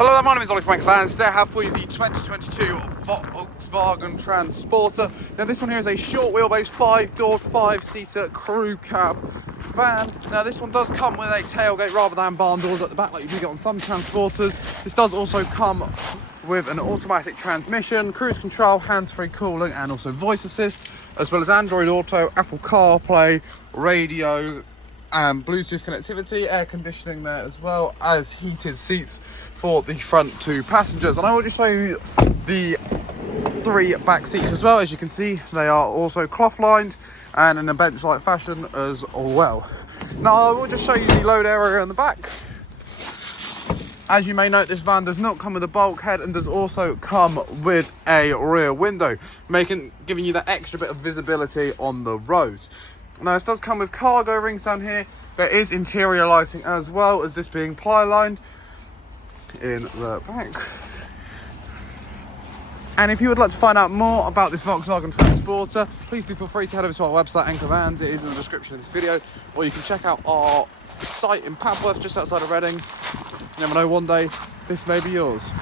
Hello there, my name is Ollie from Fans. Today I have for you the 2022 Volkswagen Transporter. Now this one here is a short wheelbase 5-door, 5-seater crew cab van. Now this one does come with a tailgate rather than barn doors at the back like you do get on some transporters. This does also come with an automatic transmission, cruise control, hands-free cooling and also voice assist, as well as Android Auto, Apple CarPlay, radio, and Bluetooth connectivity, air conditioning there, as well as heated seats for the front two passengers. And I will just show you the 3 back seats as well. As you can see, they are also cloth lined and in a bench-like fashion as well. Now I will just show you the load area in the back. As you may note, this van does not come with a bulkhead and does also come with a rear window, giving you that extra bit of visibility on the road. Now this does come with cargo rings down here. There is interior lighting as well, as this being ply lined in the back. And if you would like to find out more about this Volkswagen Transporter, please do feel free to head over to our website, Anchor Vans. It is in the description of this video, or you can check out our site in Papworth, just outside of Reading. You never know, one day this may be yours.